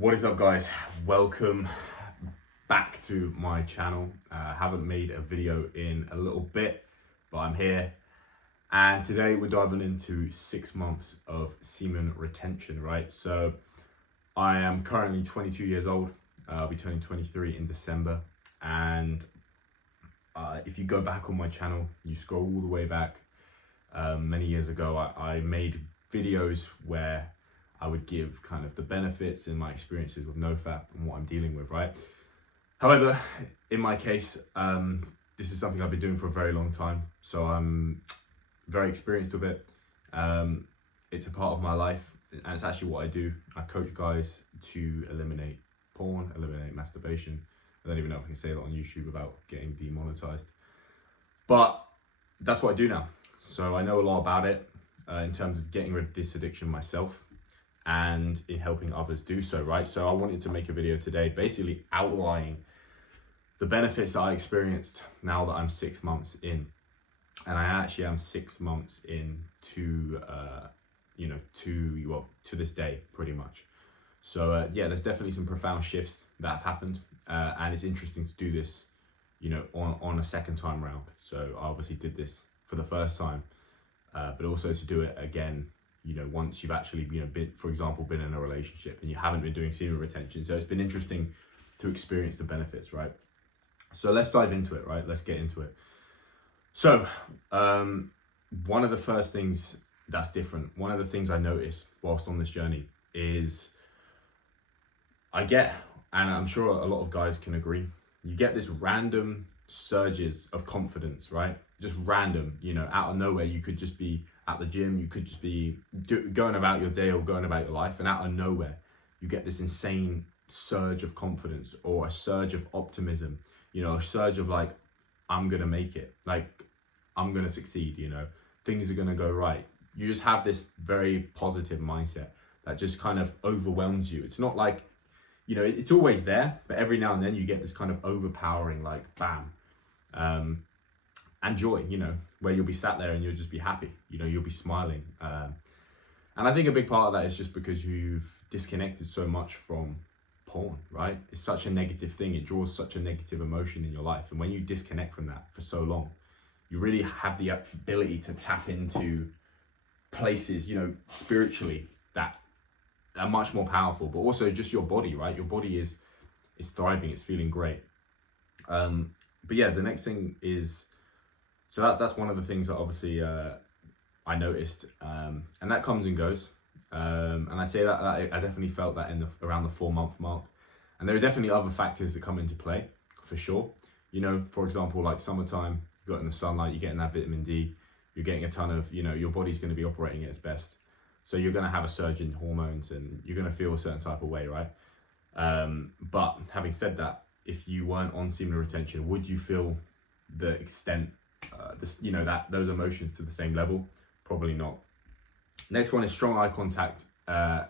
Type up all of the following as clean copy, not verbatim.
What is up, guys? Welcome back to my channel. Haven't made a video in a little bit, but I'm here. And today we're diving into 6 months of semen retention, right? So I am currently 22 years old. I'll be turning 23 in December. And if you go back on my channel, you scroll all the way back, many years ago, I made videos where I would give kind of the benefits in my experiences with NoFap and what I'm dealing with, right? However, in my case, this is something I've been doing for a very long time. So I'm very experienced with it. It's a part of my life, and it's actually what I do. I coach guys to eliminate porn, eliminate masturbation. I don't even know if I can say that on YouTube without getting demonetized. But that's what I do now. So I know a lot about it in terms of getting rid of this addiction myself, and in helping others do so, right? So I wanted to make a video today basically outlining the benefits I experienced now that I'm 6 months in. And I actually am 6 months in to this day, pretty much. So yeah, there's definitely some profound shifts that have happened. And it's interesting to do this, on a second time round. So I obviously did this for the first time, but also to do it again, once you've actually, for example, been in a relationship and you haven't been doing semen retention. So it's been interesting to experience the benefits, right? So let's dive into it, right? Let's get into it. So one of the first things that's different, one of the things I noticed whilst on this journey is and I'm sure a lot of guys can agree, you get this random surges of confidence, right? Just random, out of nowhere. You could just be at the gym, you could just be going about your day or going about your life, and out of nowhere you get this insane surge of confidence or a surge of optimism, a surge of like, I'm gonna make it, like I'm gonna succeed, things are gonna go right. You just have this very positive mindset that just kind of overwhelms you. It's not like, it's always there, but every now and then you get this kind of overpowering, like bam, and joy, where you'll be sat there and you'll just be happy, you'll be smiling. And I think a big part of that is just because you've disconnected so much from porn, right? It's such a negative thing. It draws such a negative emotion in your life. And when you disconnect from that for so long, you really have the ability to tap into places, spiritually, that are much more powerful, but also just your body, right? Your body is thriving, it's feeling great. But yeah, the next thing is, so that's one of the things that obviously I noticed, and that comes and goes. And I say that I definitely felt that around the 4-month mark. And there are definitely other factors that come into play, for sure. For example, like summertime, you got in the sunlight, you're getting that vitamin D, you're getting a ton of, your body's going to be operating at its best. So you're going to have a surge in hormones and you're going to feel a certain type of way, right? But having said that, if you weren't on semen retention, would you feel the extent, those emotions to the same level? Probably not. Next one is strong eye contact,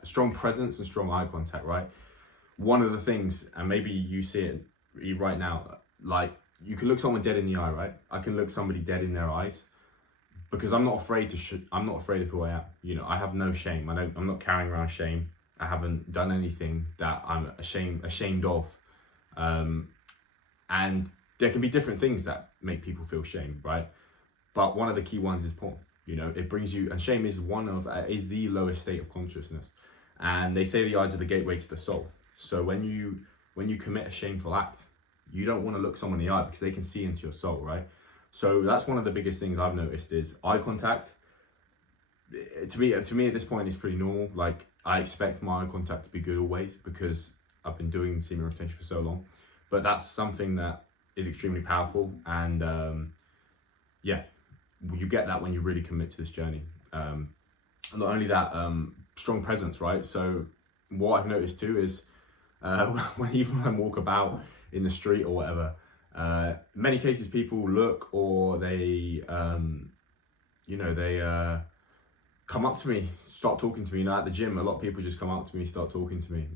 strong presence and strong eye contact, right? One of the things, and maybe you see it right now, like you can look someone dead in the eye, right? I can look somebody dead in their eyes because I'm not afraid I'm not afraid of who I am. I have no shame. I'm not carrying around shame. I haven't done anything that I'm ashamed of. And there can be different things that make people feel shame, right? But one of the key ones is porn. It brings you, and shame is is the lowest state of consciousness. And they say the eyes are the gateway to the soul. So when you commit a shameful act, you don't want to look someone in the eye because they can see into your soul, right? So that's one of the biggest things I've noticed is eye contact. To me at this point, it's pretty normal. Like I expect my eye contact to be good always because I've been doing semen retention for so long. But that's something that is extremely powerful, and yeah, you get that when you really commit to this journey. Not only that, strong presence, right? So what I've noticed too is when I walk about in the street or whatever, in many cases people look or they come up to me, start talking to me. At the gym, a lot of people just come up to me, start talking to me.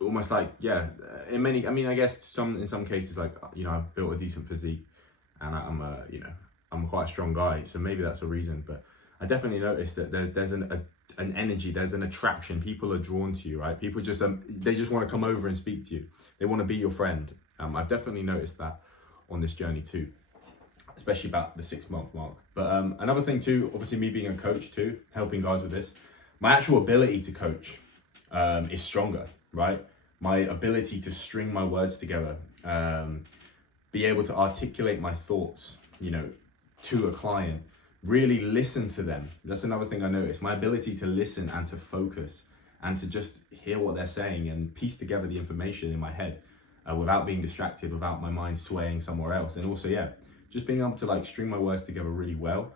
Almost like, yeah, I guess in some cases, like, I've built a decent physique and I'm quite a strong guy, so maybe that's a reason. But I definitely noticed that there's a an energy, there's an attraction. People are drawn to you, right? People just they just want to come over and speak to you. They want to be your friend. I've definitely noticed that on this journey too, especially about the 6-month mark. But another thing too, obviously me being a coach too, helping guys with this, my actual ability to coach is stronger, right? My ability to string my words together, be able to articulate my thoughts, you know, to a client, really listen to them. That's another thing I noticed. My ability to listen and to focus and to just hear what they're saying and piece together the information in my head without being distracted, without my mind swaying somewhere else. And also, yeah, just being able to like string my words together really well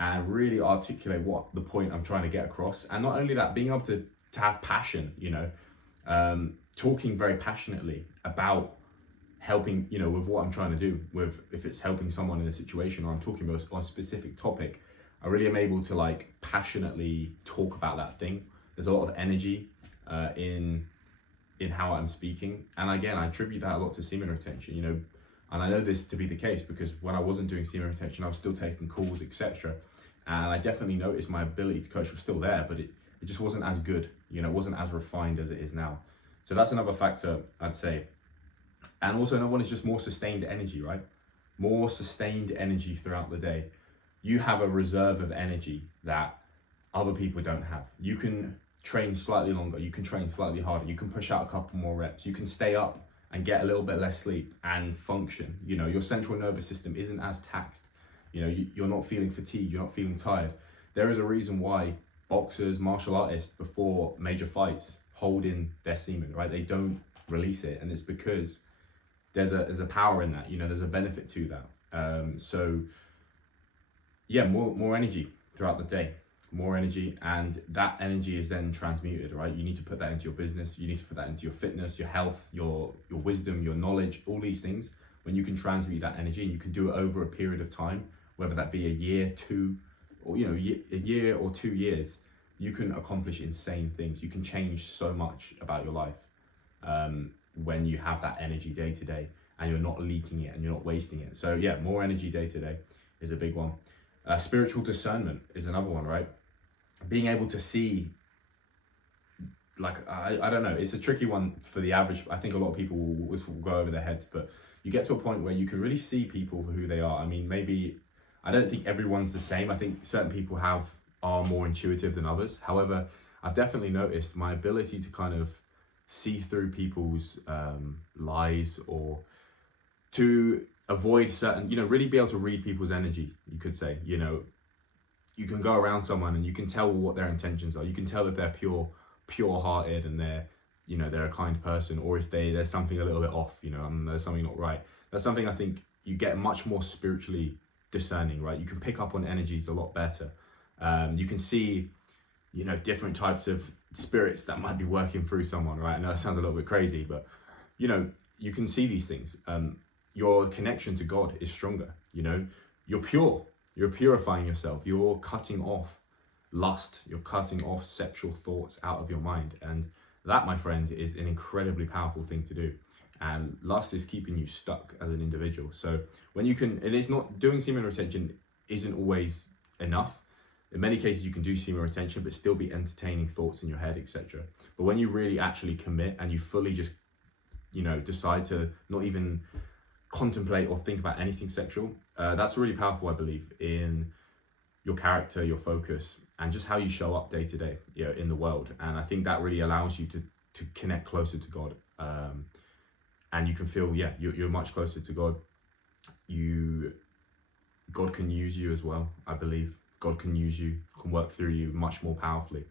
and really articulate what the point I'm trying to get across. And not only that, being able to have passion, you know, talking very passionately about helping, you know, with what I'm trying to do, with if it's helping someone in a situation or I'm talking about on a specific topic, I really am able to like passionately talk about that thing. There's a lot of energy in how I'm speaking, and again, I attribute that a lot to semen retention, you know, and I know this to be the case because when I wasn't doing semen retention, I was still taking calls, etc. And I definitely noticed my ability to coach was still there, but it just wasn't as good, you know, it wasn't as refined as it is now. So that's another factor I'd say. And also another one is just more sustained energy, right? More sustained energy throughout the day. You have a reserve of energy that other people don't have. You can train slightly longer, you can train slightly harder, you can push out a couple more reps, you can stay up and get a little bit less sleep and function. You know, your central nervous system isn't as taxed. You know, you're not feeling fatigued, you're not feeling tired. There is a reason why boxers, martial artists, before major fights, hold in their semen, right? They don't release it, and it's because there's a power in that, you know, there's a benefit to that. So yeah, more energy throughout the day, more energy, and that energy is then transmuted, right? You need to put that into your business, you need to put that into your fitness, your health, your wisdom, your knowledge, all these things. When you can transmute that energy and you can do it over a period of time, whether that be a year, 2, or you know, a year or 2 years, you can accomplish insane things. You can change so much about your life when you have that energy day to day and you're not leaking it and you're not wasting it. So yeah, more energy day to day is a big one. Spiritual discernment is another one, right? Being able to see, like, I don't know, it's a tricky one for the average. I think a lot of people will go over their heads, but you get to a point where you can really see people for who they are. I mean, maybe, I don't think everyone's the same. I think certain people are more intuitive than others. However, I've definitely noticed my ability to kind of see through people's lies, or to avoid certain, you know, really be able to read people's energy, you could say. You know, you can go around someone and you can tell what their intentions are. You can tell if they're pure hearted and they're, you know, they're a kind person, or if there's something a little bit off, you know, and there's something not right. That's something I think you get much more spiritually discerning, right? You can pick up on energies a lot better. You can see, you know, different types of spirits that might be working through someone, right? I know that sounds a little bit crazy, but you know, you can see these things. Your connection to God is stronger. You know, you're pure, you're purifying yourself, you're cutting off lust, you're cutting off sexual thoughts out of your mind. And that, my friend, is an incredibly powerful thing to do. And lust is keeping you stuck as an individual. So when you can, and it's not, doing semen retention isn't always enough. In many cases, you can do semen retention, but still be entertaining thoughts in your head, etc. But when you really actually commit and you fully just, you know, decide to not even contemplate or think about anything sexual, that's really powerful, I believe, in your character, your focus, and just how you show up day to day, you know, in the world. And I think that really allows you to connect closer to God. And you can feel, yeah, you're much closer to God. God can use you as well, I believe. God can use you, can work through you much more powerfully.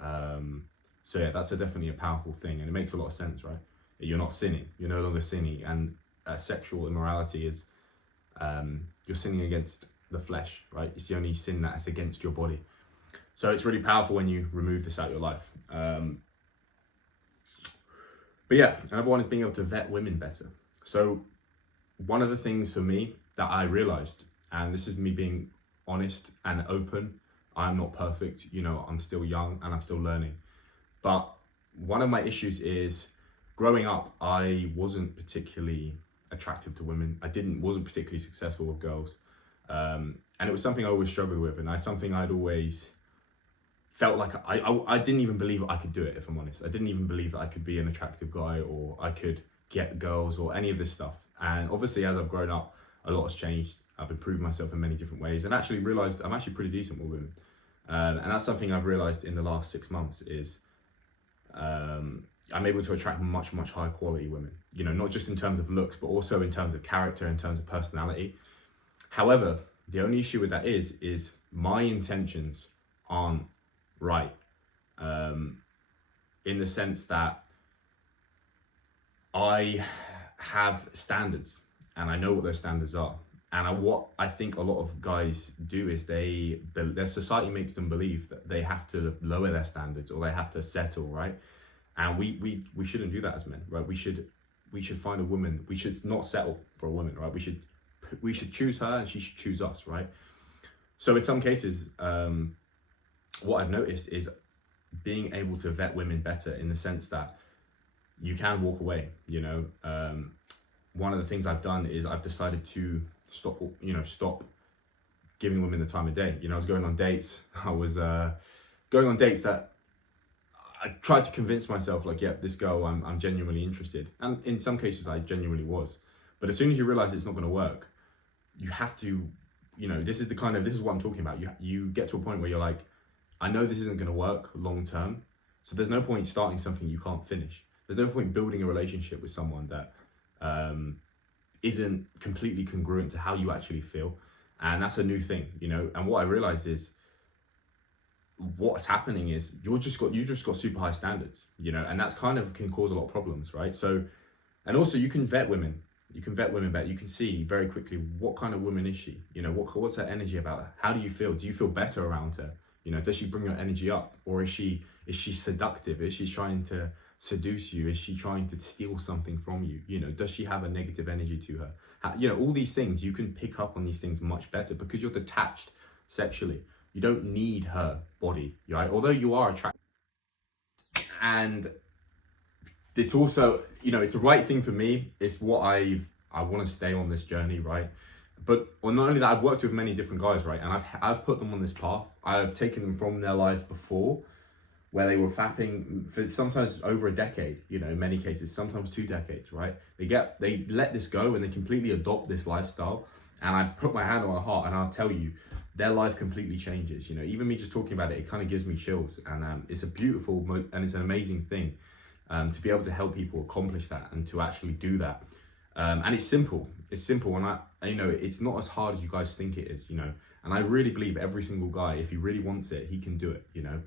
So yeah, that's definitely a powerful thing, and it makes a lot of sense, right? You're not sinning, you're no longer sinning, and sexual immorality is, you're sinning against the flesh, right? It's the only sin that's against your body. So it's really powerful when you remove this out of your life. But yeah, another one is being able to vet women better. So one of the things for me that I realized, and this is me being honest and open, I'm not perfect, you know, I'm still young and I'm still learning. But one of my issues is, growing up, I wasn't particularly attractive to women. Wasn't particularly successful with girls. And it was something I always struggled with, and something I'd always felt like I didn't even believe I could do it, if I'm honest. I didn't even believe that I could be an attractive guy, or I could get girls, or any of this stuff. And obviously, as I've grown up, a lot has changed. I've improved myself in many different ways, and actually realized I'm actually pretty decent with women. And that's something I've realized in the last 6 months is I'm able to attract much, much higher quality women, you know, not just in terms of looks, but also in terms of character, in terms of personality. However, the only issue with that is my intentions aren't right, in the sense that I have standards, and I know what those standards are. And what I think a lot of guys do is their society makes them believe that they have to lower their standards, or they have to settle, right? And we shouldn't do that as men, right? We should find a woman. We should not settle for a woman, right? We should choose her, and she should choose us, right? So in some cases, what I've noticed is being able to vet women better, in the sense that you can walk away, you know. One of the things I've done is I've decided to stop giving women the time of day. You know, I was going on dates. I was going on dates that I tried to convince myself, like, yeah, this girl, I'm genuinely interested. And in some cases, I genuinely was. But as soon as you realize it's not going to work, you have to, you know, this is what I'm talking about. You get to a point where you're like, I know this isn't going to work long term. So there's no point starting something you can't finish. There's no point building a relationship with someone that isn't completely congruent to how you actually feel. And that's a new thing, you know. And what I realized is, what's happening is you just got super high standards, you know, and that's kind of can cause a lot of problems, right? So, and also you can vet women better. You can see very quickly what kind of woman is she, you know, what's her energy about her? How do you feel? Do you feel better around her? You know, does she bring your energy up, or is she seductive? Is she trying to seduce you? Is she trying to steal something from you? You know, does she have a negative energy to her? You know, all these things, you can pick up on these things much better because you're detached sexually. You don't need her body, right? Although you are attracted. And it's also, you know, it's the right thing for me. It's what I want to stay on this journey, right? But not only that, I've worked with many different guys, right? And I've put them on this path. I've taken them from their life before, where they were fapping for sometimes over a decade, you know, in many cases, sometimes 2 decades, right? They let this go, and they completely adopt this lifestyle. And I put my hand on my heart, and I'll tell you, their life completely changes. You know, even me just talking about it, it kind of gives me chills. And it's a beautiful and it's an amazing thing to be able to help people accomplish that, and to actually do that. And it's simple. And you know, it's not as hard as you guys think it is, you know. And I really believe every single guy, if he really wants it, he can do it, you know.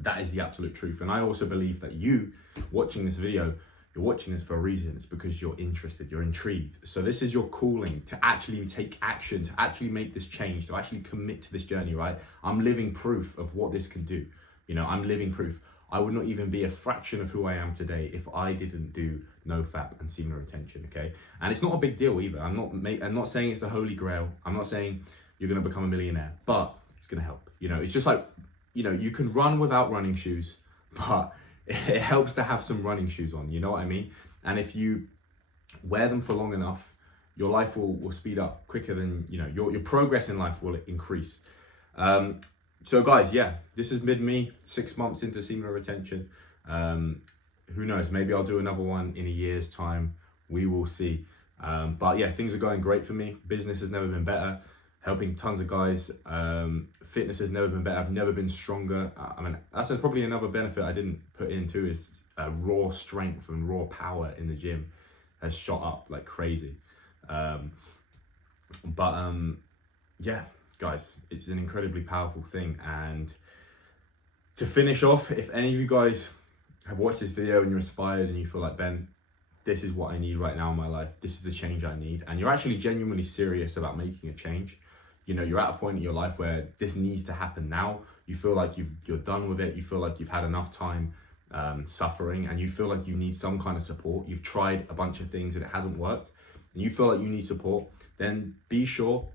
That is the absolute truth. And I also believe that you watching this video, you're watching this for a reason. It's because you're interested, you're intrigued. So this is your calling to actually take action, to actually make this change, to actually commit to this journey, right? I'm living proof of what this can do. You know, I'm living proof. I would not even be a fraction of who I am today if I didn't do NoFap and semen retention, okay? And it's not a big deal either. I'm not saying it's the holy grail. I'm not saying you're gonna become a millionaire, but it's gonna help. You know, it's just like, you know, you can run without running shoes, but it helps to have some running shoes on, you know what I mean? And if you wear them for long enough, your life will speed up quicker than, you know, your progress in life will increase. So guys, yeah, this has been me 6 months into semen retention. Who knows, maybe I'll do another one in a year's time. We will see. But yeah, things are going great for me. Business has never been better. Helping tons of guys. Fitness has never been better. I've never been stronger. I mean, that's probably another benefit I didn't put in too, is raw strength and raw power in the gym has shot up like crazy. Yeah, guys, it's an incredibly powerful thing. And to finish off, if any of you guys have watched this video and you're inspired and you feel like, Ben, this is what I need right now in my life, this is the change I need, and you're actually genuinely serious about making a change, you know, you're at a point in your life where this needs to happen now, you feel like you're done with it, you feel like you've had enough time suffering, and you feel like you need some kind of support, you've tried a bunch of things and it hasn't worked, and you feel like you need support, then be sure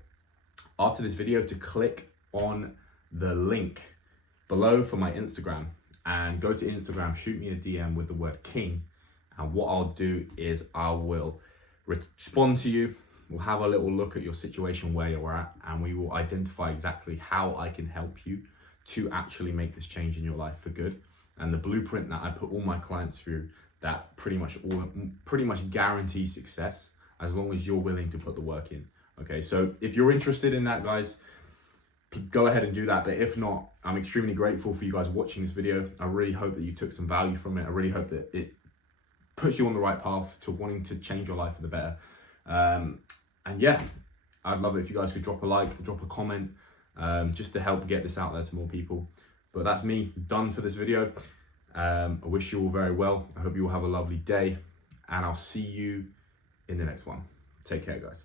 after this video to click on the link below for my Instagram, and go to Instagram, shoot me a DM with the word king, and what I'll do is I will respond to you. We'll have a little look at your situation, where you're at, and we will identify exactly how I can help you to actually make this change in your life for good. And the blueprint that I put all my clients through, that pretty much guarantees success as long as you're willing to put the work in. Okay, so if you're interested in that, guys, go ahead and do that. But if not, I'm extremely grateful for you guys watching this video. I really hope that you took some value from it. I really hope that it puts you on the right path to wanting to change your life for the better. And yeah, I'd love it if you guys could drop a like, drop a comment, just to help get this out there to more people. But that's me done for this video. I wish you all very well. I hope you all have a lovely day, and I'll see you in the next one. Take care, guys.